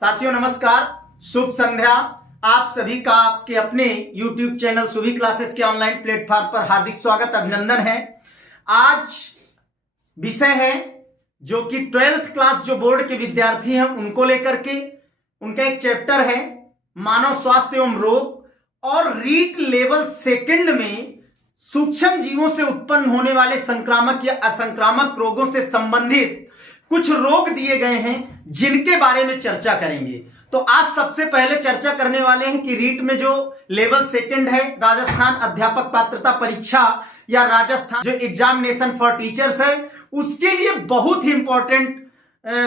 साथियों नमस्कार, शुभ संध्या। आप सभी का आपके अपने YouTube चैनल सुभी क्लासेस के ऑनलाइन प्लेटफॉर्म पर हार्दिक स्वागत, अभिनंदन है। आज विषय है जो कि 12th क्लास जो बोर्ड के विद्यार्थी हैं उनको लेकर के, उनका एक चैप्टर है मानव स्वास्थ्य एवं रोग और रीट लेवल सेकंड में सूक्ष्म जीवों से उत्पन्न होने वाले संक्रामक या असंक्रामक रोगों से संबंधित कुछ रोग दिए गए हैं जिनके बारे में चर्चा करेंगे। तो आज सबसे पहले चर्चा करने वाले हैं कि रीट में जो लेवल सेकंड है, राजस्थान अध्यापक पात्रता परीक्षा या राजस्थान जो एग्जामिनेशन फॉर टीचर्स है, उसके लिए बहुत ही इंपॉर्टेंट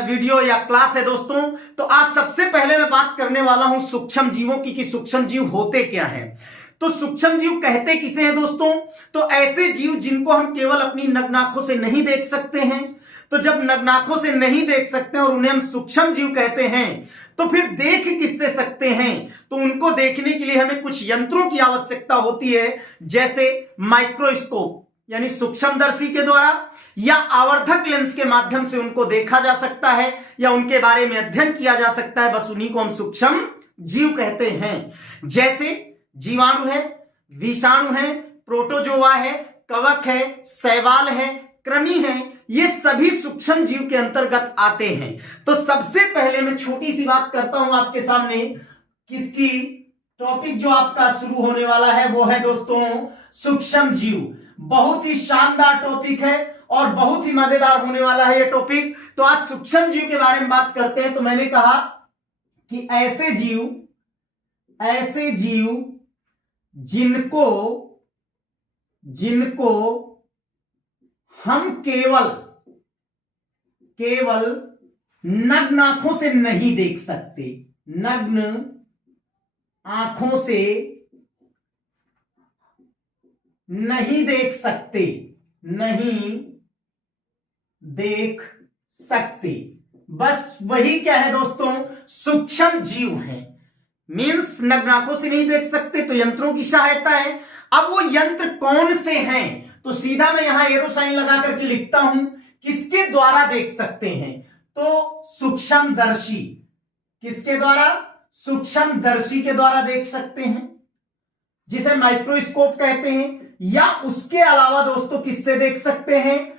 वीडियो या क्लास है दोस्तों। तो आज सबसे पहले मैं बात करने वाला हूं सूक्ष्म जीवों की कि सूक्ष्म जीव होते क्या हैं। तो सूक्ष्म जीव कहते किसे हैं दोस्तों? तो ऐसे जीव जिनको हम केवल अपनी नग्न आंखों से नहीं देख सकते हैं। तो जब नग्न आंखों से नहीं देख सकते हैं और उन्हें हम सूक्ष्म जीव कहते हैं, तो फिर देख किससे सकते हैं? तो उनको देखने के लिए हमें कुछ यंत्रों की आवश्यकता होती है, जैसे माइक्रोस्कोप यानी सूक्ष्मदर्शी के द्वारा या आवर्धक लेंस के माध्यम से उनको देखा जा सकता है या उनके बारे में अध्ययन किया जा सकता है। बस उन्हीं को हम सूक्ष्म जीव कहते हैं। जैसे जीवाणु है, विषाणु है, प्रोटोजोआ है, कवक है, शैवाल है, कृमि है, ये सभी सूक्ष्म जीव के अंतर्गत आते हैं। तो सबसे पहले मैं छोटी सी बात करता हूं आपके सामने। किसकी टॉपिक जो आपका शुरू होने वाला है वो है दोस्तों सूक्ष्म जीव। बहुत ही शानदार टॉपिक है और बहुत ही मजेदार होने वाला है ये टॉपिक। तो आज सूक्ष्म जीव के बारे में बात करते हैं। तो मैंने कहा कि ऐसे जीव जिनको हम केवल नग्न आंखों से नहीं देख सकते, नग्न आंखों से नहीं देख सकते, बस वही क्या है दोस्तों, सूक्ष्म जीव हैं। मीन्स नग्न आंखों से नहीं देख सकते तो यंत्रों की सहायता है। अब वो यंत्र कौन से हैं? तो सीधा मैं यहां एरो साइन लगा करके लिखता हूं, किसके द्वारा देख सकते हैं? तो सूक्ष्मदर्शी। किसके द्वारा? सूक्ष्मदर्शी के द्वारा देख सकते हैं, जिसे माइक्रोस्कोप कहते हैं। या उसके अलावा दोस्तों किससे देख सकते हैं?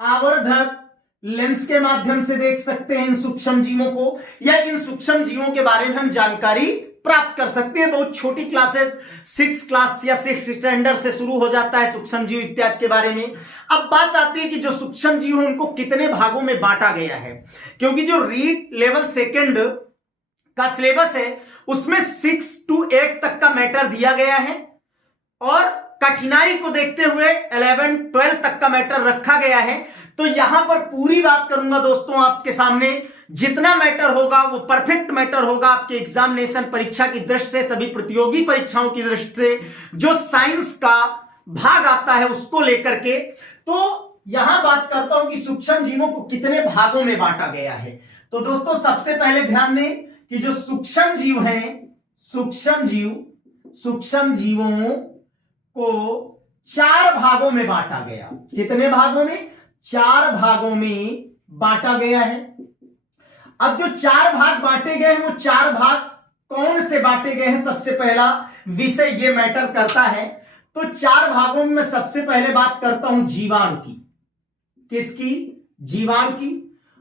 आवर्धक लेंस के माध्यम से देख सकते हैं इन सूक्ष्म जीवों को, या इन सूक्ष्म जीवों के बारे में हम जानकारी प्राप्त कर सकते हैं। बहुत छोटी क्लासेस 6 क्लास या 6 स्टैंडर्ड से शुरू हो जाता है सूक्ष्म जीव इत्यादि के बारे में। अब बात आती है कि जो सूक्ष्म जीव है उनको कितने भागों में बांटा गया है, क्योंकि जो रीट लेवल सेकंड का सिलेबस है उसमें 6 to 8 तक का मैटर दिया गया है और कठिनाई को देखते हुए 11 12 तक का मैटर रखा गया है। तो यहां पर पूरी बात करूंगा दोस्तों आपके सामने। जितना मैटर होगा वो परफेक्ट मैटर होगा आपके एग्जामिनेशन परीक्षा की दृष्टि से, सभी प्रतियोगी परीक्षाओं की दृष्टि से, जो साइंस का भाग आता है उसको लेकर के। तो यहां बात करता हूं कि सूक्ष्म जीवों को कितने भागों में बांटा गया है। तो दोस्तों सबसे पहले ध्यान दें कि जो सूक्ष्म जीव हैं, सूक्ष्म जीवों को 4 भागों में बांटा गया। कितने भागों में? 4 भागों में बांटा गया है। अब जो 4 भाग बांटे गए हैं वो 4 भाग कौन से बांटे गए हैं, सबसे पहला विषय ये मैटर करता है। तो 4 भागों में मैं सबसे पहले बात करता हूं जीवाणु की। किसकी? जीवाणु की।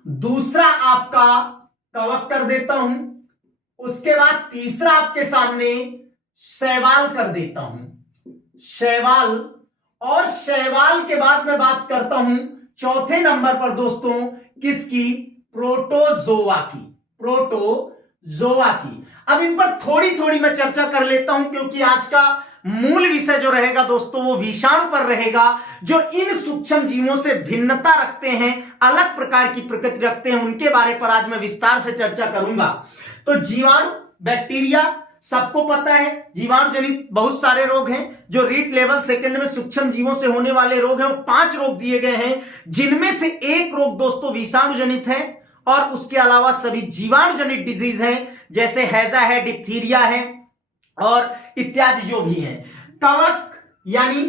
दूसरा आपका कवक कर देता हूं। उसके बाद तीसरा आपके सामने शैवाल कर देता हूं, शैवाल। और शैवाल के बाद मैं बात करता हूं चौथे नंबर पर दोस्तों किसकी? प्रोटोजोआ की। अब इन पर थोड़ी थोड़ी मैं चर्चा कर लेता हूं, क्योंकि आज का मूल विषय जो रहेगा दोस्तों वो विषाणु पर रहेगा, जो इन सूक्ष्म जीवों से भिन्नता रखते हैं, अलग प्रकार की प्रकृति रखते हैं। उनके बारे पर आज मैं विस्तार से चर्चा करूंगा। तो जीवाणु, बैक्टीरिया, सबको पता है जीवाणु जनित बहुत सारे रोग हैं। जो रीट लेवल सेकंड में सूक्ष्म जीवों से होने वाले रोग हैं वो 5 रोग दिए गए हैं, जिनमें से एक रोग दोस्तों विषाणु जनित है और उसके अलावा सभी जीवाणु जनित डिजीज हैं, जैसे हैजा है, डिप्थीरिया है और इत्यादि जो भी हैं। कवक यानी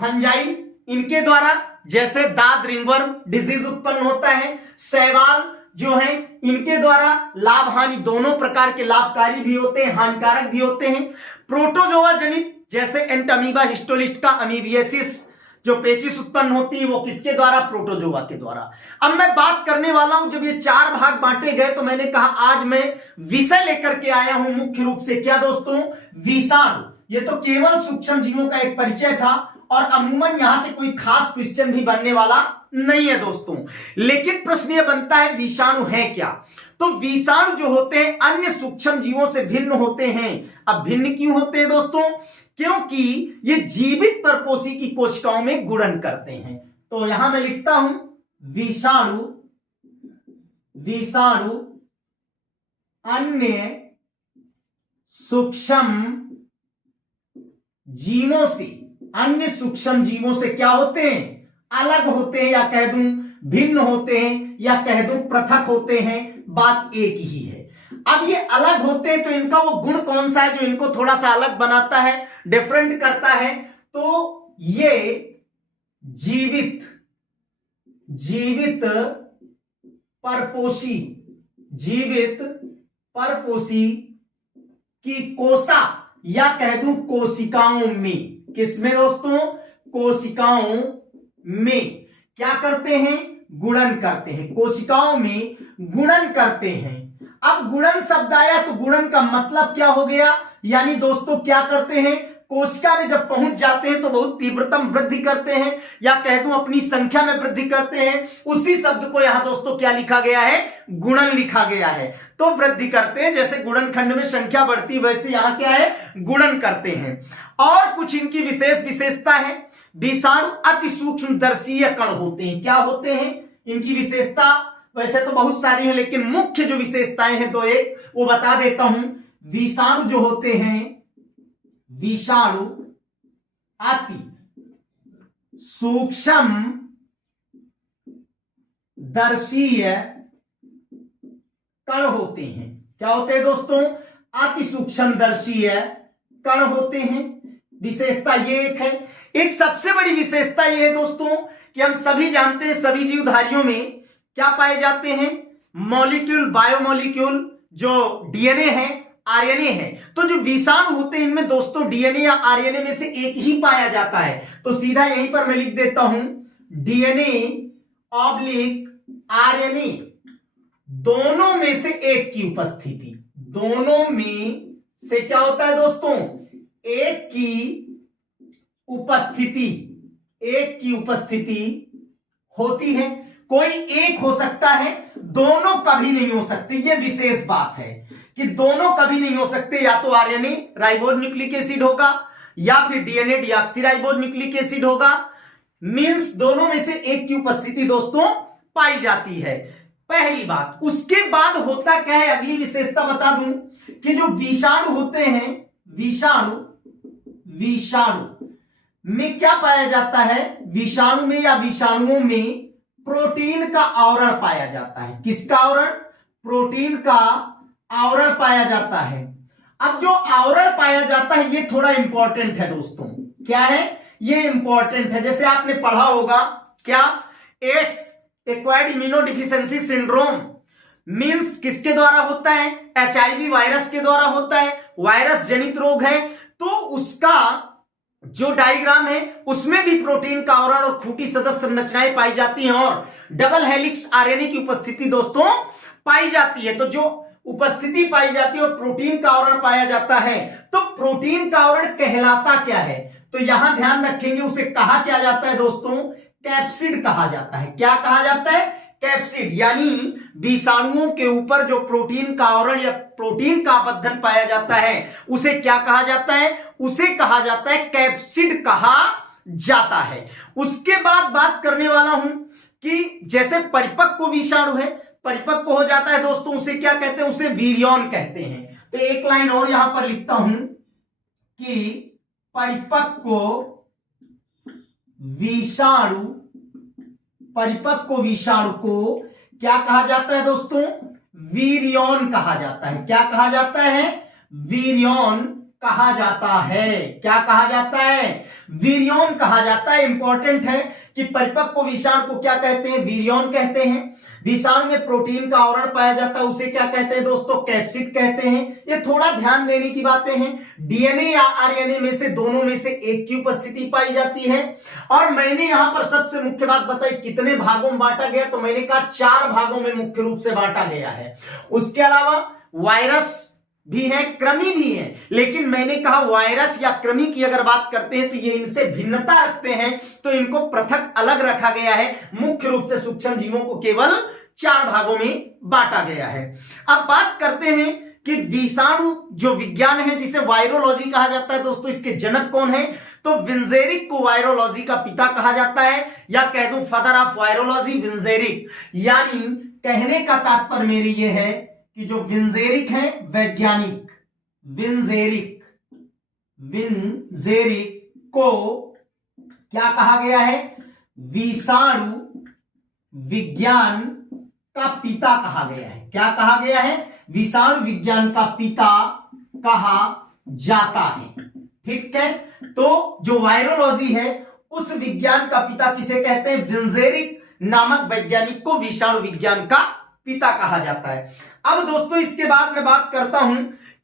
फंजाई, इनके द्वारा जैसे दाद रिंगवर्म डिजीज उत्पन्न होता है। शैवाल जो हैं इनके द्वारा लाभ हानि दोनों प्रकार के लाभकारी भी होते हैं, हानिकारक भी होते हैं। प्रोटोजोआ जनित जैसे एंटमीबा हिस्टोलिस्ट का अमीबियासिस जो पेचिस उत्पन्न होती है वो किसके द्वारा? प्रोटोजोआ के द्वारा। अब मैं बात करने वाला हूं, जब ये 4 भाग बांटे गए तो मैंने कहा आज मैं विषय लेकर के आया हूं मुख्य रूप से क्या दोस्तों? विषाणु। ये तो केवल सूक्ष्म जीवों का एक परिचय था और अमूमन यहां से कोई खास क्वेश्चन भी बनने वाला नहीं है दोस्तों। लेकिन प्रश्न यह बनता है विषाणु है क्या? तो विषाणु जो होते हैं अन्य सूक्ष्म जीवों से भिन्न होते हैं। अब भिन्न क्यों होते हैं दोस्तों? क्योंकि ये जीवित परपोषी की कोशिकाओं में गुणन करते हैं। तो यहां मैं लिखता हूं विषाणु अन्य सूक्ष्म जीवों से, अन्य सूक्ष्म जीवों से क्या होते हैं? अलग होते हैं, या कह दूं भिन्न होते हैं, या कह दूं पृथक होते हैं। बात एक ही है। अब ये अलग होते हैं तो इनका वो गुण कौन सा है जो इनको थोड़ा सा अलग बनाता है, डिफरेंट करता है? तो ये जीवित परपोषी की कोसा या कह दूं कोशिकाओं में, किसमें दोस्तों? कोशिकाओं में क्या करते हैं? गुणन करते हैं। कोशिकाओं में गुणन करते हैं। अब गुणन शब्द आया तो गुणन का मतलब क्या हो गया? यानी दोस्तों क्या करते हैं? कोशिका में जब पहुंच जाते हैं तो बहुत तीव्रतम वृद्धि करते हैं, या कह दूं अपनी संख्या में वृद्धि करते हैं। उसी शब्द को यहां दोस्तों क्या लिखा गया है? गुणन लिखा गया है। तो वृद्धि करते हैं, जैसे गुणनखंड में संख्या बढ़ती वैसे यहां क्या है? गुणन करते हैं। और कुछ इनकी विशेषता है। विषाणु अति सूक्ष्म दर्शीय कण होते हैं। क्या होते हैं इनकी विशेषता? वैसे तो बहुत सारी है, लेकिन मुख्य जो विशेषताएं हैं तो एक वो बता देता हूं। विषाणु जो होते हैं, विषाणु अति सूक्ष्म दर्शीय कण होते हैं। क्या होते हैं दोस्तों? अति सूक्ष्म दर्शीय कण होते हैं। विशेषता ये एक है। एक सबसे बड़ी विशेषता ये है दोस्तों कि हम सभी जानते हैं सभी जीवधारियों में क्या पाए जाते हैं? मॉलिक्यूल, बायोमॉलिक्यूल, जो डीएनए है, आरएनए है। तो जो विषाणु होते हैं इनमें दोस्तों डीएनए या आरएनए में से एक ही पाया जाता है। तो सीधा यहीं पर मैं लिख देता हूं डीएनए ऑब्लिक आरएनए, दोनों में से एक की उपस्थिति। दोनों में से क्या होता है दोस्तों? एक की उपस्थिति होती है। कोई एक हो सकता है, दोनों कभी नहीं हो सकते। ये विशेष बात है कि दोनों कभी नहीं हो सकते। या तो आरएनए राइबोज न्यूक्लिक एसिड होगा या फिर डीएनए डीऑक्सीराइबोज न्यूक्लिक एसिड होगा। मींस दोनों में से एक की उपस्थिति दोस्तों पाई जाती है। पहली बात। उसके बाद होता क्या है, अगली विशेषता बता दूं कि जो विषाणु होते हैं, विषाणु में क्या पाया जाता है? विषाणु में या विषाणुओं में प्रोटीन का आवरण पाया जाता है। किसका आवरण? प्रोटीन का आवरण पाया जाता है। अब जो आवरण पाया जाता है ये थोड़ा इंपॉर्टेंट है दोस्तों। क्या है? ये इंपॉर्टेंट है। जैसे आपने पढ़ा होगा क्या? एड्स, एक्वायर्ड इम्यूनोडिफिशियेंसी सिंड्रोम मींस किसके द्वारा होता है? एचआईवी वायरस के द्वारा होता है। वायरस जनित रोग है। तो उसका जो डायग्राम है उसमें भी प्रोटीन का आवरण और खूंटी सदस्य संरचनाएं पाई जाती हैं और डबल हेलिक्स आरएनए की उपस्थिति दोस्तों पाई जाती है। तो जो उपस्थिति पाई जाती है और प्रोटीन का आवरण पाया जाता है, तो प्रोटीन का आवरण कहलाता क्या है? तो यहां ध्यान रखेंगे, उसे कहा क्या जाता है दोस्तों? कैप्सिड कहा जाता है। क्या कहा जाता है? कैप्सिड। यानी विषाणुओं के ऊपर जो प्रोटीन का आवरण या प्रोटीन का आबद्धन पाया जाता है उसे क्या कहा जाता है? उसे कहा जाता है कैप्सिड कहा जाता है। उसके बाद बात करने वाला हूं कि जैसे परिपक्व विषाणु है, परिपक्व हो जाता है दोस्तों, उसे क्या कहते हैं? उसे वीर्योन कहते हैं। तो एक लाइन और यहां पर लिखता हूं कि परिपक्व विषाणु को क्या कहा जाता है दोस्तों? वीर्योन कहा जाता है। क्या कहा जाता है? वीर्योन कहा जाता है। क्या कहा जाता है? वीर्योन कहा जाता है। इंपॉर्टेंट है कि परिपक्व विषाणु को क्या कहते हैं? वीर्योन कहते हैं। विषाणु में प्रोटीन का आवरण पाया जाता है, उसे क्या कहते हैं दोस्तों? कैप्सिड कहते हैं। ये थोड़ा ध्यान देने की बातें हैं। डीएनए या आरएनए में से दोनों में से एक की उपस्थिति पाई जाती है। और मैंने यहां पर सबसे मुख्य बात बताई, कितने भागों में बांटा गया, तो मैंने कहा 4 भागों में मुख्य रूप से बांटा गया है। उसके अलावा वायरस भी है, कृमि भी है, लेकिन मैंने कहा वायरस या कृमि की अगर बात करते हैं तो ये इनसे भिन्नता रखते हैं, तो इनको पृथक अलग रखा गया है। मुख्य रूप से सूक्ष्म जीवों को केवल 4 भागों में बांटा गया है। अब बात करते हैं कि विषाणु जो विज्ञान है, जिसे वायरोलॉजी कहा जाता है दोस्तों, इसके जनक कौन है? तो विंजेरिक को वायरोलॉजी का पिता कहा जाता है, या कह दूं फादर ऑफ वायरोलॉजी विंजेरिक। यानी कहने का तात्पर्य मेरी ये है कि जो विंजेरिक है वैज्ञानिक, विंजेरिक को क्या कहा गया है? विषाणु विज्ञान का पिता कहा गया है। क्या कहा गया है? विषाणु विज्ञान का पिता कहा जाता है। ठीक है, तो जो वायरोलॉजी है उस विज्ञान का पिता किसे कहते हैं? विंजेरिक नामक वैज्ञानिक को विषाणु विज्ञान का पिता कहा जाता है। अब दोस्तों इसके बाद मैं बात करता हूं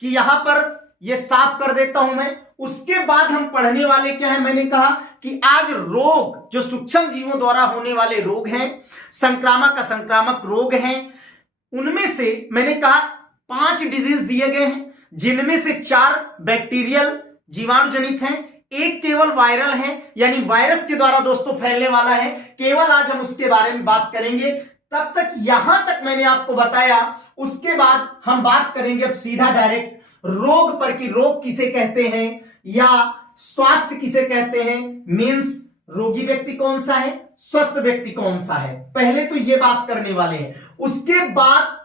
कि यहां पर ये साफ कर देता हूं मैं। उसके बाद हम पढ़ने वाले क्या है? मैंने कहा कि आज रोग जो सूक्ष्म जीवों द्वारा होने वाले रोग हैं, संक्रामक असंक्रामक रोग हैं, उनमें से मैंने कहा 5 डिजीज दिए गए हैं, जिनमें से 4 बैक्टीरियल जीवाणु जनित हैं, एक केवल वायरल है, यानी वायरस के द्वारा दोस्तों फैलने वाला है। केवल आज हम उसके बारे में बात करेंगे। तब तक यहां तक मैंने आपको बताया। उसके बाद हम बात करेंगे अब सीधा डायरेक्ट रोग पर कि रोग किसे कहते हैं या स्वास्थ्य किसे कहते हैं। मींस रोगी व्यक्ति कौन सा है, स्वस्थ व्यक्ति कौन सा है, पहले तो ये बात करने वाले हैं। उसके बाद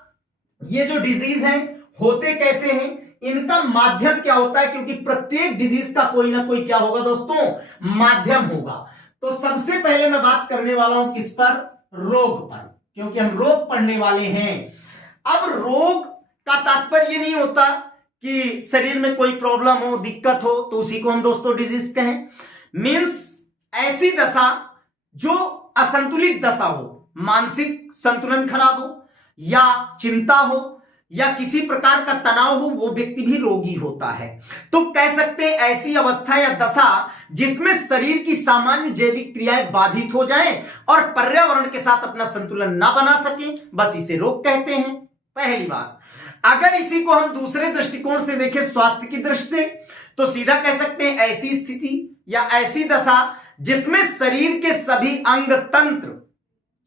ये जो डिजीज हैं होते कैसे हैं, इनका माध्यम क्या होता है, क्योंकि प्रत्येक डिजीज का कोई ना कोई क्या होगा दोस्तों? माध्यम होगा। तो सबसे पहले मैं बात करने वाला हूं किस पर? रोग पर, क्योंकि हम रोग पढ़ने वाले हैं। अब रोग का तात्पर्य ये नहीं होता कि शरीर में कोई प्रॉब्लम हो, दिक्कत हो, तो उसी को हम दोस्तों डिजीज कहें। मींस ऐसी दशा जो असंतुलित दशा हो, मानसिक संतुलन खराब हो या चिंता हो या किसी प्रकार का तनाव हो, वो व्यक्ति भी रोगी होता है। तो कह सकते हैं ऐसी अवस्था या दशा जिसमें शरीर की सामान्य जैविक क्रियाएं बाधित हो जाएं और पर्यावरण के साथ अपना संतुलन ना बना सके, बस इसे रोग कहते हैं। पहली बात। अगर इसी को हम दूसरे दृष्टिकोण से देखें, स्वास्थ्य की दृष्टि से, तो सीधा कह सकते हैं ऐसी स्थिति या ऐसी दशा जिसमें शरीर के सभी अंग तंत्र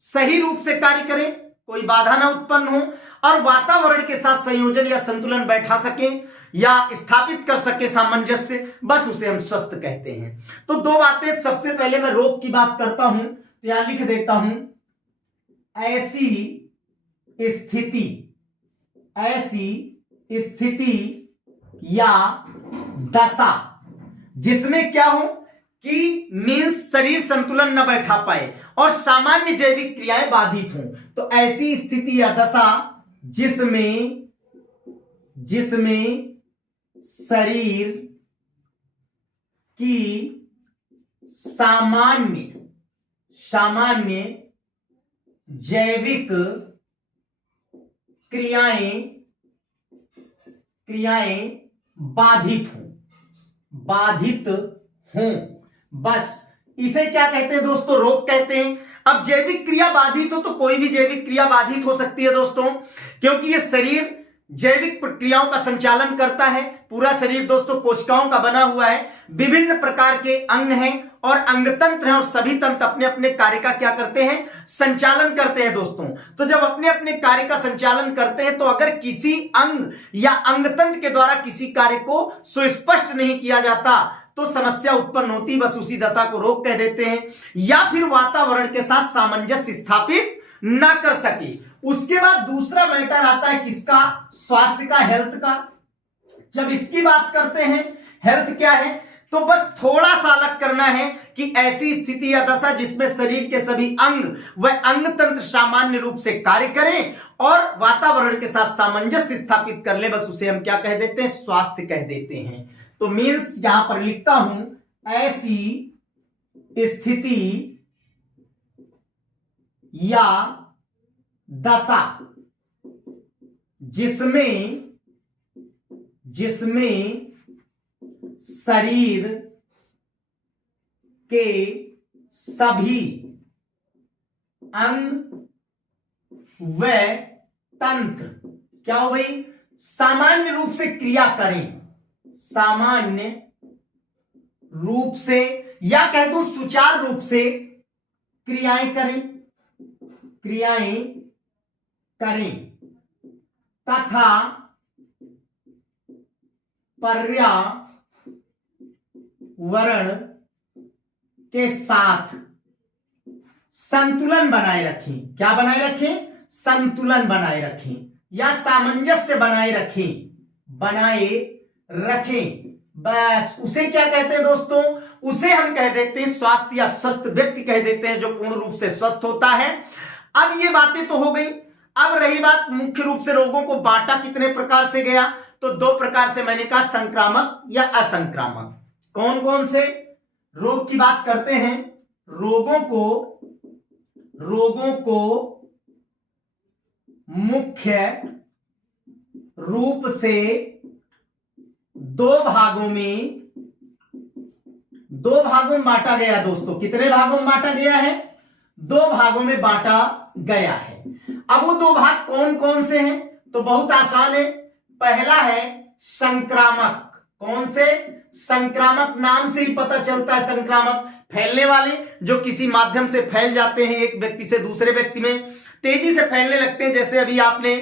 सही रूप से कार्य करें, कोई बाधा ना उत्पन्न हो और वातावरण के साथ संयोजन या संतुलन बैठा सके या स्थापित कर सके सामंजस्य, बस उसे हम स्वस्थ कहते हैं। तो 2 बातें। सबसे पहले मैं रोग की बात करता हूं, तो यहां लिख देता हूं ऐसी स्थिति या दशा जिसमें क्या हो कि मींस शरीर संतुलन न बैठा पाए और सामान्य जैविक क्रियाएं बाधित हों। तो ऐसी स्थिति या दशा जिसमें शरीर की सामान्य जैविक क्रियाएं बाधित हों, बस इसे क्या कहते हैं दोस्तों? रोग कहते हैं। अब जैविक क्रिया बाधित हो तो कोई भी जैविक क्रिया बाधित हो सकती है दोस्तों, क्योंकि ये शरीर जैविक प्रक्रियाओं का संचालन करता है। पूरा शरीर दोस्तों कोशिकाओं का बना हुआ है, विभिन्न प्रकार के अंग हैं और अंग तंत्र हैं और सभी तंत्र अपने अपने कार्य का क्या करते हैं? संचालन करते हैं दोस्तों। तो जब अपने अपने कार्य का संचालन करते हैं, तो अगर किसी अंग या अंग तंत्र के द्वारा किसी कार्य को सुस्पष्ट नहीं किया जाता तो समस्या उत्पन्न होती, बस उसी दशा को रोग कह देते हैं। या फिर वातावरण के साथ सामंजस्य स्थापित ना कर सके। उसके बाद दूसरा मैटर आता है किसका? स्वास्थ्य का, हेल्थ का। जब इसकी बात करते हैं, हेल्थ क्या है, तो बस थोड़ा सा अलग करना है कि ऐसी स्थिति या दशा जिसमें शरीर के सभी अंग व अंग तंत्र सामान्य रूप से कार्य करें और वातावरण के साथ सामंजस्य स्थापित कर ले, बस उसे हम क्या कह देते हैं? स्वास्थ्य कह देते हैं। तो मीन्स यहां पर लिखता हूं ऐसी स्थिति या दशा जिसमें शरीर के सभी अंग व तंत्र क्या हो गई, सामान्य रूप से क्रिया करें, सामान्य रूप से या कह दूं सुचारू रूप से क्रियाएं करें तथा पर्यावरण के साथ संतुलन बनाए रखें। क्या बनाए रखें, संतुलन बनाए रखें या सामंजस्य बनाए रखें। बस उसे क्या कहते हैं दोस्तों, उसे हम कह देते हैं स्वास्थ्य या स्वस्थ व्यक्ति कह देते हैं, जो पूर्ण रूप से स्वस्थ होता है। अब ये बातें तो हो गई। अब रही बात मुख्य रूप से रोगों को बांटा कितने प्रकार से गया, तो दो प्रकार से मैंने कहा, संक्रामक या असंक्रामक। कौन कौन से रोग की बात करते हैं, रोगों को मुख्य रूप से दो भागों में बांटा गया दोस्तों। कितने भागों में बांटा गया है, दो भागों में बांटा गया है। अब वो दो भाग कौन कौन से हैं, तो बहुत आसान है। पहला है संक्रामक। कौन से, संक्रामक, नाम से ही पता चलता है संक्रामक, फैलने वाले, जो किसी माध्यम से फैल जाते हैं एक व्यक्ति से दूसरे व्यक्ति में, तेजी से फैलने लगते हैं। जैसे अभी आपने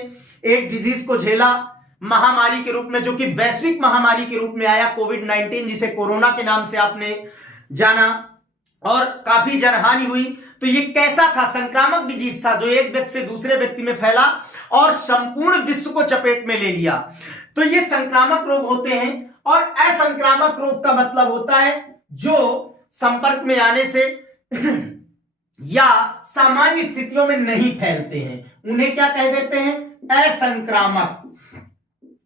एक डिजीज को झेला महामारी के रूप में, जो कि वैश्विक महामारी के रूप में आया, कोविड-19, जिसे कोरोना के नाम से आपने जाना, और काफी जनहानि हुई। तो ये कैसा था, संक्रामक डिजीज था, जो एक व्यक्ति से दूसरे व्यक्ति में फैला और संपूर्ण विश्व को चपेट में ले लिया। तो ये संक्रामक रोग होते हैं। और असंक्रामक रोग का मतलब होता है जो संपर्क में आने से या सामान्य स्थितियों में नहीं फैलते हैं, उन्हें क्या कह देते हैं, असंक्रामक।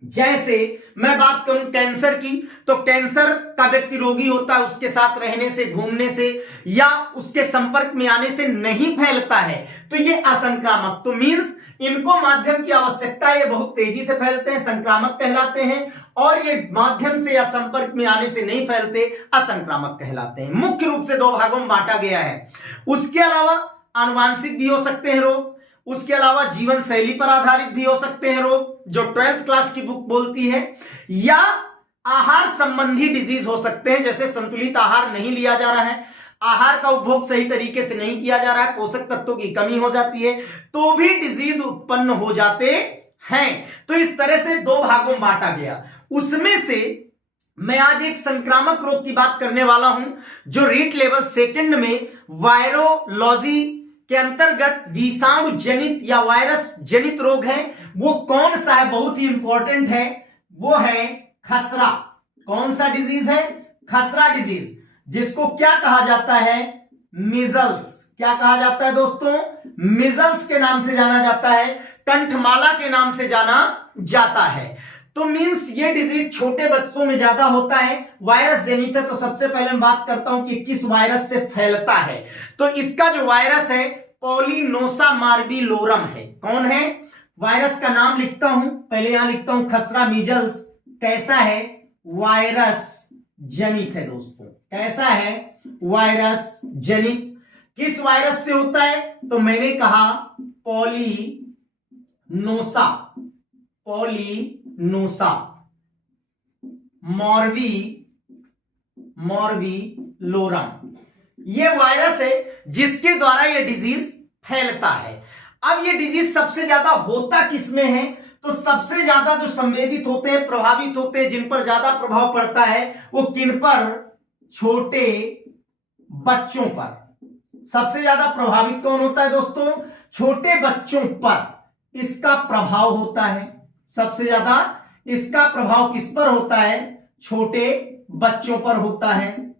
जैसे मैं बात करूं कैंसर की, तो कैंसर का व्यक्ति रोगी होता है, उसके साथ रहने से, घूमने से या उसके संपर्क में आने से नहीं फैलता है, तो ये असंक्रामक। तो मींस इनको माध्यम की आवश्यकता है, ये बहुत तेजी से फैलते हैं, संक्रामक कहलाते हैं, और ये माध्यम से या संपर्क में आने से नहीं फैलते, असंक्रामक कहलाते हैं। मुख्य रूप से दो भागों में बांटा गया है। उसके अलावा आनुवांशिक भी हो सकते हैं रोग, उसके अलावा जीवन शैली पर आधारित भी हो सकते हैं रोग, जो 12th क्लास की बुक बोलती है, या आहार संबंधी डिजीज हो सकते हैं, जैसे संतुलित आहार नहीं लिया जा रहा है, आहार का उपभोग सही तरीके से नहीं किया जा रहा है, पोषक तत्वों की कमी हो जाती है, तो भी डिजीज उत्पन्न हो जाते हैं। तो इस तरह से दो भागों में बांटा गया। उसमें से मैं आज एक संक्रामक रोग की बात करने वाला हूं, जो रीट लेवल सेकंड में वायरोलॉजी के अंतर्गत विषाणु जनित या वायरस जनित रोग है। वो कौन सा है, बहुत ही इंपॉर्टेंट है, वो है खसरा। कौन सा डिजीज है, खसरा डिजीज, जिसको क्या कहा जाता है, मिजल्स। क्या कहा जाता है दोस्तों, मिजल्स के नाम से जाना जाता है, कंठमाला के नाम से जाना जाता है। तो मींस ये डिजीज छोटे बच्चों में ज्यादा होता है, वायरस जनित है। तो सबसे पहले मैं बात करता हूं कि किस वायरस से फैलता है। तो इसका जो वायरस है पॉलीनोसा मार्बिलोरम है। कौन है, वायरस का नाम लिखता हूं, पहले यहां लिखता हूं खसरा मीजल्स। कैसा है, वायरस जनित है दोस्तों। कैसा है, वायरस जनित। किस वायरस से होता है, तो मैंने कहा पॉलीनोसा मार्बिलोरम, ये वायरस है जिसके द्वारा ये डिजीज फैलता है। अब ये डिजीज सबसे ज्यादा होता किसमें है, तो सबसे ज्यादा जो संवेदित होते हैं, प्रभावित होते हैं, जिन पर ज्यादा प्रभाव पड़ता है, वो किन पर, छोटे बच्चों पर। सबसे ज्यादा प्रभावित कौन होता है दोस्तों, छोटे बच्चों पर इसका प्रभाव होता है। सबसे ज्यादा इसका प्रभाव किस पर होता है, छोटे बच्चों पर होता है।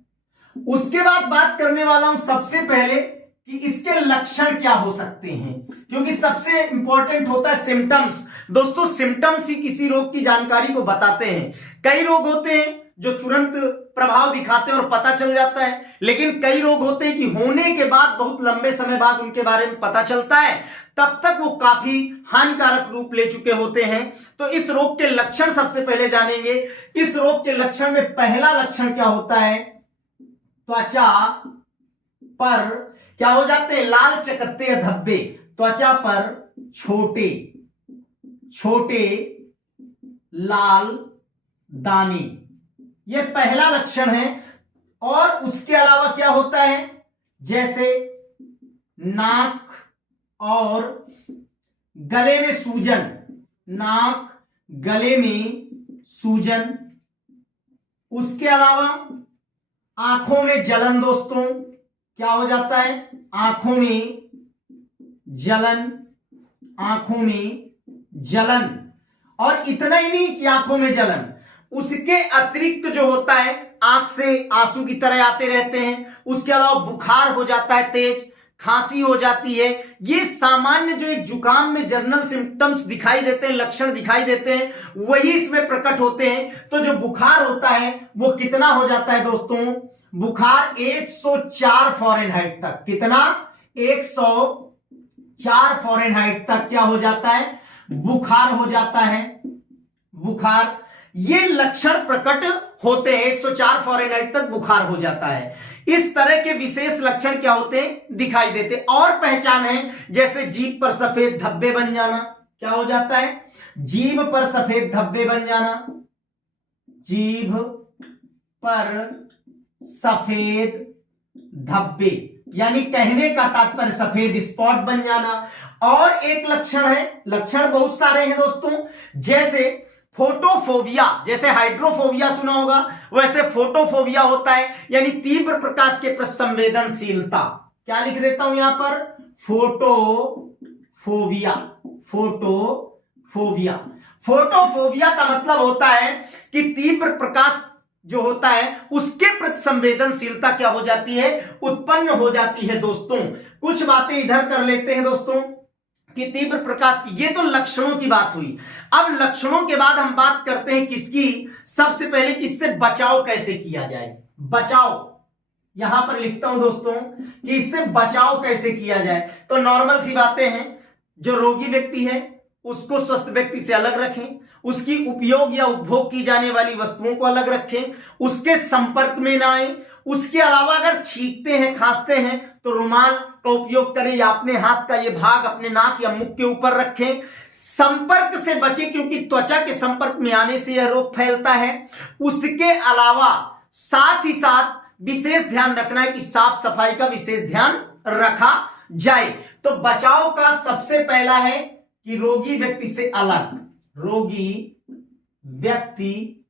उसके बाद बात करने वाला हूं सबसे पहले कि इसके लक्षण क्या हो सकते हैं, क्योंकि सबसे इंपॉर्टेंट होता है सिम्टम्स। दोस्तों सिम्टम्स ही किसी रोग की जानकारी को बताते हैं। कई रोग होते हैं जो तुरंत प्रभाव दिखाते हैं और पता चल जाता है, लेकिन कई रोग होते हैं कि होने के बाद बहुत लंबे समय बाद उनके बारे में पता चलता है, तब तक वो काफी हानिकारक रूप ले चुके होते हैं। तो इस रोग के लक्षण सबसे पहले जानेंगे। इस रोग के लक्षण में पहला लक्षण क्या होता है, त्वचा पर क्या हो जाते हैं, लाल चकत्ते या धब्बे, त्वचा पर छोटे छोटे लाल दाने, यह पहला लक्षण है। और उसके अलावा क्या होता है, जैसे नाक और गले में सूजन, नाक गले में सूजन। उसके अलावा आंखों में जलन दोस्तों, क्या हो जाता है, आंखों में जलन, आंखों में जलन। और इतना ही नहीं कि आंखों में जलन, उसके अतिरिक्त जो होता है आंख से आंसू की तरह आते रहते हैं। उसके अलावा बुखार हो जाता है, तेज खांसी हो जाती है। ये सामान्य जो एक जुकाम में जनरल सिम्टम्स दिखाई देते हैं, लक्षण दिखाई देते हैं, वही इसमें प्रकट होते हैं। तो जो बुखार होता है वो कितना हो जाता है दोस्तों, बुखार 104 फ़ारेनहाइट तक, कितना, 104 फ़ारेनहाइट तक क्या हो जाता है, बुखार हो जाता है, बुखार। ये लक्षण प्रकट होते हैं, 104 फ़ारेनहाइट तक बुखार हो जाता है। इस तरह के विशेष लक्षण क्या होते हैं, दिखाई देते। और पहचान है, जैसे जीभ पर सफेद धब्बे बन जाना, क्या हो जाता है, जीभ पर सफेद धब्बे बन जाना, जीभ पर सफेद धब्बे, यानी कहने का तात्पर्य सफेद स्पॉट बन जाना। और एक लक्षण है, लक्षण बहुत सारे हैं दोस्तों, जैसे फोटोफोबिया, जैसे हाइड्रोफोबिया सुना होगा, वैसे फोटोफोबिया होता है, यानी तीव्र प्रकाश के प्रति संवेदनशीलता। क्या लिख देता हूं यहां पर, फोटोफोबिया, फोटोफोबिया। फोटोफोबिया का मतलब होता है कि तीव्र प्रकाश जो होता है उसके प्रति संवेदनशीलता क्या हो जाती है, उत्पन्न हो जाती है दोस्तों। कुछ बातें इधर कर लेते हैं दोस्तों कि तीव्र प्रकाश की, ये तो लक्षणों की बात हुई। अब लक्षणों के बाद हम बात करते हैं किसकी, सबसे पहले इससे बचाव कैसे किया जाए। बचाव यहां पर लिखता हूं दोस्तों कि इससे बचाव कैसे किया जाए। तो नॉर्मल सी बातें हैं, जो रोगी व्यक्ति है उसको स्वस्थ व्यक्ति से अलग रखें, उसकी उपयोग या उपभोग की जाने वाली वस्तुओं को अलग रखें, उसके संपर्क में ना आए। उसके अलावा अगर छींकते हैं, खांसते हैं तो रुमाल का उपयोग करें या अपने हाथ का ये भाग अपने नाक या मुख के ऊपर रखें। संपर्क से बचें, क्योंकि त्वचा के संपर्क में आने से यह रोग फैलता है। उसके अलावा साथ ही साथ विशेष ध्यान रखना है कि साफ सफाई का विशेष ध्यान रखा जाए। तो बचाव का सबसे पहला है कि रोगी व्यक्ति से अलग, रोगी व्यक्ति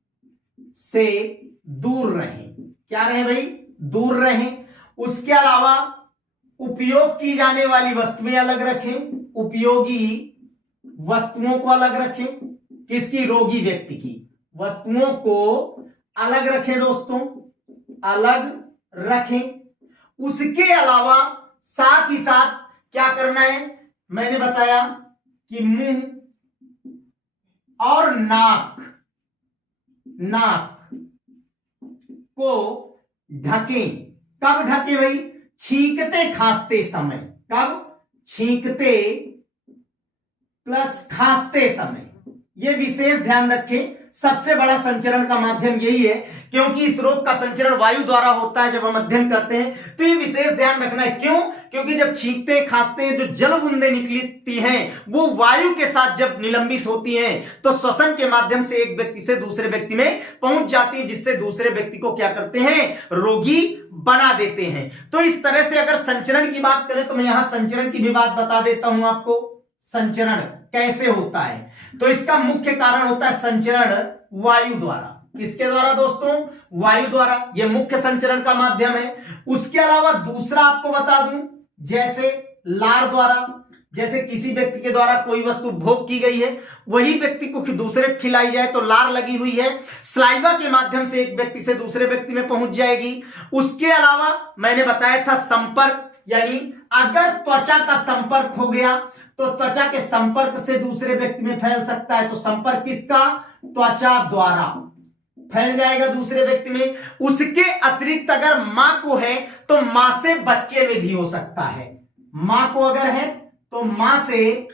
से दूर रहें। क्या रहें भाई, दूर रहें। उसके अलावा उपयोग की जाने वाली वस्तुएं अलग रखें, उपयोगी वस्तुओं को अलग रखें। किसकी, रोगी व्यक्ति की वस्तुओं को अलग रखें दोस्तों, अलग रखें। उसके अलावा साथ ही साथ क्या करना है, मैंने बताया कि मुंह और नाक को ढकें। कब ढके भाई, छींकते खांसते समय। कब, छींकते प्लस खांसते समय, यह विशेष ध्यान रखें। सबसे बड़ा संचरण का माध्यम यही है, क्योंकि इस रोग का संचरण वायु द्वारा होता है। जब हम अध्ययन करते हैं तो ये विशेष ध्यान रखना है। क्यों, क्योंकि जब छींकते खांसते हैं जो जल बूंदें निकलती हैं वो वायु के साथ जब निलंबित होती हैं तो श्वसन के माध्यम से एक व्यक्ति से दूसरे व्यक्ति में पहुंच जाती है, जिससे दूसरे व्यक्ति को क्या करते हैं, रोगी बना देते हैं। तो इस तरह से अगर संचरण की बात करें तो मैं यहां संचरण की भी बात बता देता हूं आपको। संचरण कैसे होता है, तो इसका मुख्य कारण होता है संचरण वायु द्वारा। किसके द्वारा दोस्तों, वायु द्वारा। यह मुख्य संचरण का माध्यम है। उसके अलावा दूसरा आपको बता दूं, जैसे लार द्वारा, जैसे किसी व्यक्ति के द्वारा कोई वस्तु भोग की गई है, वही व्यक्ति को दूसरे को खिलाई जाए तो लार लगी हुई है, स्लाइवा के माध्यम से एक व्यक्ति से दूसरे व्यक्ति में पहुंच जाएगी। उसके अलावा मैंने बताया था संपर्क, यानी अगर त्वचा का संपर्क हो गया तो त्वचा के संपर्क से दूसरे व्यक्ति में फैल सकता है। तो संपर्क किसका, त्वचा द्वारा फैल जाएगा दूसरे व्यक्ति में। उसके अतिरिक्त अगर मां को है तो मां से बच्चे में भी हो सकता है। मां को अगर है तो मां से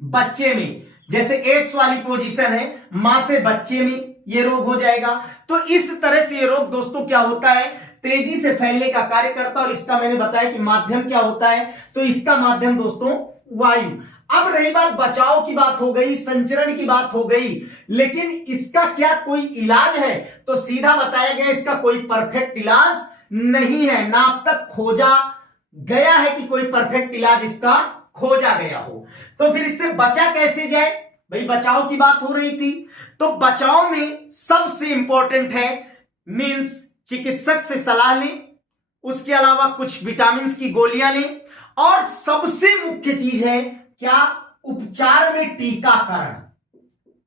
बच्चे में, जैसे एड्स वाली पोजीशन है, मां से बच्चे में ये रोग हो जाएगा। तो इस तरह से ये रोग दोस्तों क्या होता है, तेजी से फैलने का कार्य करता है। और इसका मैंने बताया कि माध्यम क्या होता है, तो इसका माध्यम दोस्तों वायु। अब रही बात बचाव की, बात हो गई, संचरण की बात हो गई, लेकिन इसका क्या कोई इलाज है, तो सीधा बताया गया इसका कोई परफेक्ट इलाज नहीं है, ना अब तक खोजा गया है कि कोई परफेक्ट इलाज इसका खोजा गया हो। तो फिर इससे बचा कैसे जाए, भाई बचाव की बात हो रही थी, तो बचाव में सबसे इंपॉर्टेंट है मींस चिकित्सक से सलाह लें, उसके अलावा कुछ विटामिन की गोलियां लें, और सबसे मुख्य चीज है क्या, उपचार में टीकाकरण।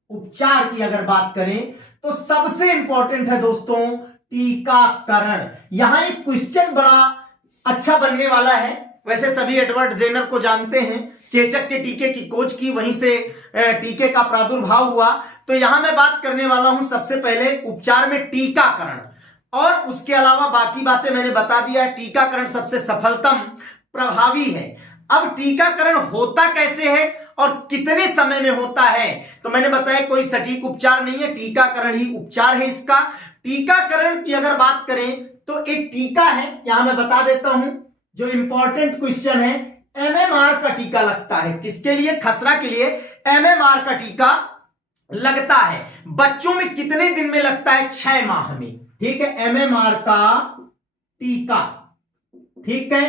उपचार की अगर बात करें तो सबसे इंपॉर्टेंट है दोस्तों टीकाकरण। यहां एक क्वेश्चन बड़ा अच्छा बनने वाला है, वैसे सभी एडवर्ड जेनर को जानते हैं, चेचक के टीके की खोज की, वहीं से टीके का प्रादुर्भाव हुआ। तो यहां मैं बात करने वाला हूं सबसे पहले उपचार में टीकाकरण, और उसके अलावा बाकी बातें मैंने बता दिया है। टीकाकरण सबसे सफलतम प्रभावी है। अब टीकाकरण होता कैसे है और कितने समय में होता है, तो मैंने बताया कोई सटीक उपचार नहीं है, टीकाकरण ही उपचार है इसका। टीकाकरण की अगर बात करें तो एक टीका है, यहां मैं बता देता हूं, जो इंपॉर्टेंट क्वेश्चन है, एमएमआर का टीका लगता है। किसके लिए, खसरा के लिए एमएमआर का टीका लगता है। बच्चों में कितने दिन में लगता है, 6 माह में। ठीक है, एमएमआर का टीका, ठीक है,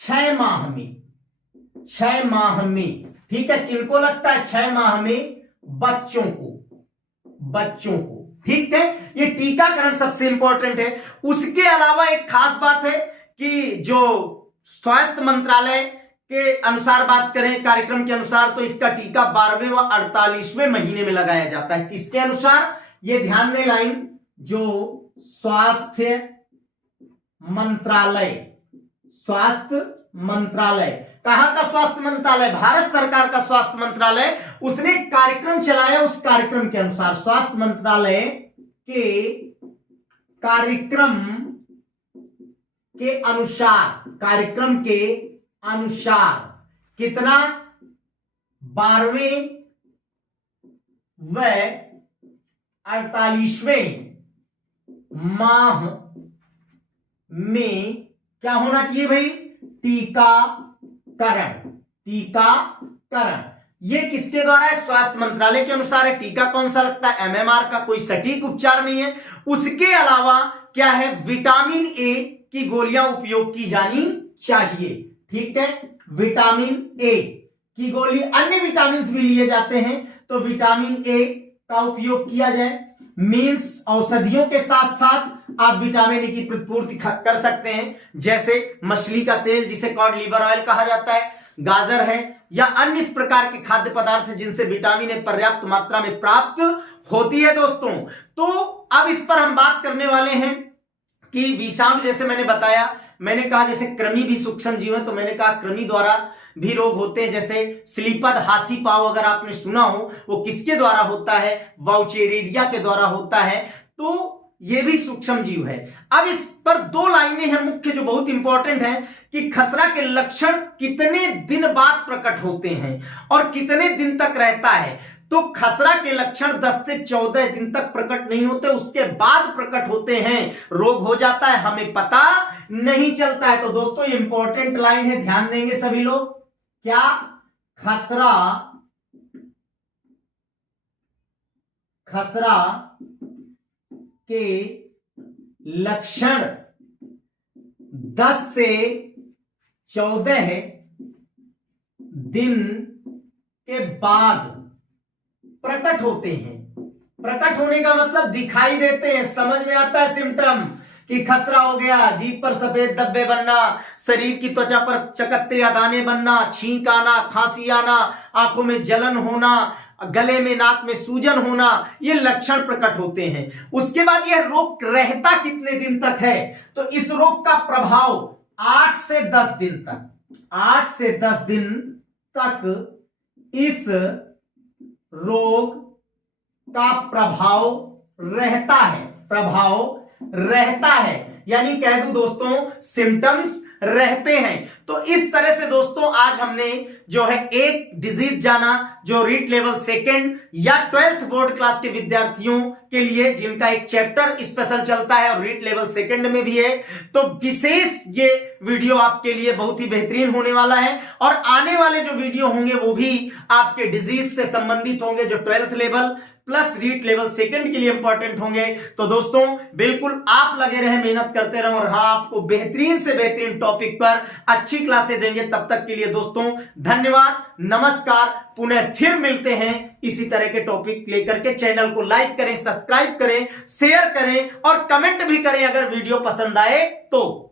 6 माह में, 6 माह में। ठीक है, किनको लगता है, 6 माह में बच्चों को, बच्चों को। ठीक है, ये टीकाकरण सबसे इंपॉर्टेंट है। उसके अलावा एक खास बात है कि जो स्वास्थ्य मंत्रालय के अनुसार बात करें, कार्यक्रम के अनुसार, तो इसका टीका 12वें व 48वें महीने में लगाया जाता है। किसके अनुसार, ये ध्यान में लाइन, जो स्वास्थ्य मंत्रालय, स्वास्थ्य मंत्रालय, कहां का स्वास्थ्य मंत्रालय, भारत सरकार का स्वास्थ्य मंत्रालय, उसने कार्यक्रम चलाया, उस कार्यक्रम के अनुसार, स्वास्थ्य मंत्रालय के कार्यक्रम के अनुसार, कार्यक्रम के अनुसार कितना, 12वें व 48वें माह में क्या होना चाहिए भाई, टीकाकरण। टीकाकरण ये किसके द्वारा है, स्वास्थ्य मंत्रालय के अनुसार है। टीका कौन सा लगता है, एमएमआर का, कोई सटीक उपचार नहीं है। उसके अलावा क्या है, विटामिन ए की गोलियां उपयोग की जानी चाहिए। ठीक है, विटामिन ए की गोली, अन्य विटामिन भी लिए जाते हैं, तो विटामिन ए का उपयोग किया जाए। मींस औषधियों के साथ साथ आप विटामिन ए की प्रतिपूर्ति कर सकते हैं, जैसे मछली का तेल जिसे कॉड लिवर ऑयल कहा जाता है, गाजर है, या अन्य इस प्रकार के खाद्य पदार्थ जिनसे विटामिन ए पर्याप्त मात्रा में प्राप्त होती है दोस्तों। तो अब इस पर हम बात करने वाले हैं कि विषाणु, जैसे मैंने बताया, मैंने कहा जैसे कृमि भी सूक्ष्म जीव है, तो मैंने कहा कृमि द्वारा भी रोग होते हैं, जैसे स्लीपद हाथी पांव अगर आपने सुना हो, वो किसके द्वारा होता है, वाउचेरिया के द्वारा होता है, तो ये भी सूक्ष्म जीव है। अब इस पर 2 लाइनें हैं मुख्य जो बहुत इंपॉर्टेंट है कि खसरा के लक्षण कितने दिन बाद प्रकट होते हैं और कितने दिन तक रहता है। तो खसरा के लक्षण 10 से 14 दिन तक प्रकट नहीं होते, उसके बाद प्रकट होते हैं, रोग हो जाता है, हमें पता नहीं चलता है। तो दोस्तों ये इंपॉर्टेंट लाइन है, ध्यान देंगे सभी लोग। क्या, खसरा, खसरा के लक्षण 10 से 14 दिन के बाद प्रकट होते हैं। प्रकट होने का मतलब दिखाई देते हैं, समझ में आता है सिम्टम कि खसरा हो गया, जीभ पर सफेद धब्बे बनना, शरीर की त्वचा पर चकत्ते या दाने बनना, छींक आना, खांसी आना, आंखों में जलन होना, गले में नाक में सूजन होना, ये लक्षण प्रकट होते हैं। उसके बाद यह रोग रहता कितने दिन तक है, तो इस रोग का प्रभाव 8 से 10 दिन तक, 8 से 10 दिन तक इस रोग का प्रभाव रहता है, प्रभाव रहता है। यानी कह दूं दोस्तों, सिम्टम्स रहते हैं। तो इस तरह से दोस्तों आज हमने जो है एक डिजीज जाना जो रीट लेवल सेकेंड या 12th बोर्ड क्लास के विद्यार्थियों के लिए जिनका एक चैप्टर स्पेशल चलता है और रीट लेवल सेकेंड में भी है, तो विशेष ये वीडियो आपके लिए बहुत ही बेहतरीन होने वाला है। और आने वाले जो वीडियो होंगे वो भी आपके डिजीज से संबंधित होंगे जो 12th level plus REET level second के लिए इंपॉर्टेंट होंगे। तो दोस्तों बिल्कुल आप लगे रहे, मेहनत करते रहो और हाँ आपको बेहतरीन से बेहतरीन टॉपिक पर अच्छी क्लासें देंगे। तब तक के लिए दोस्तों धन्यवाद, नमस्कार। पुनः फिर मिलते हैं इसी तरह के टॉपिक लेकर के। चैनल को लाइक करें, सब्सक्राइब करें, शेयर करें और कमेंट भी करें अगर वीडियो पसंद आए तो।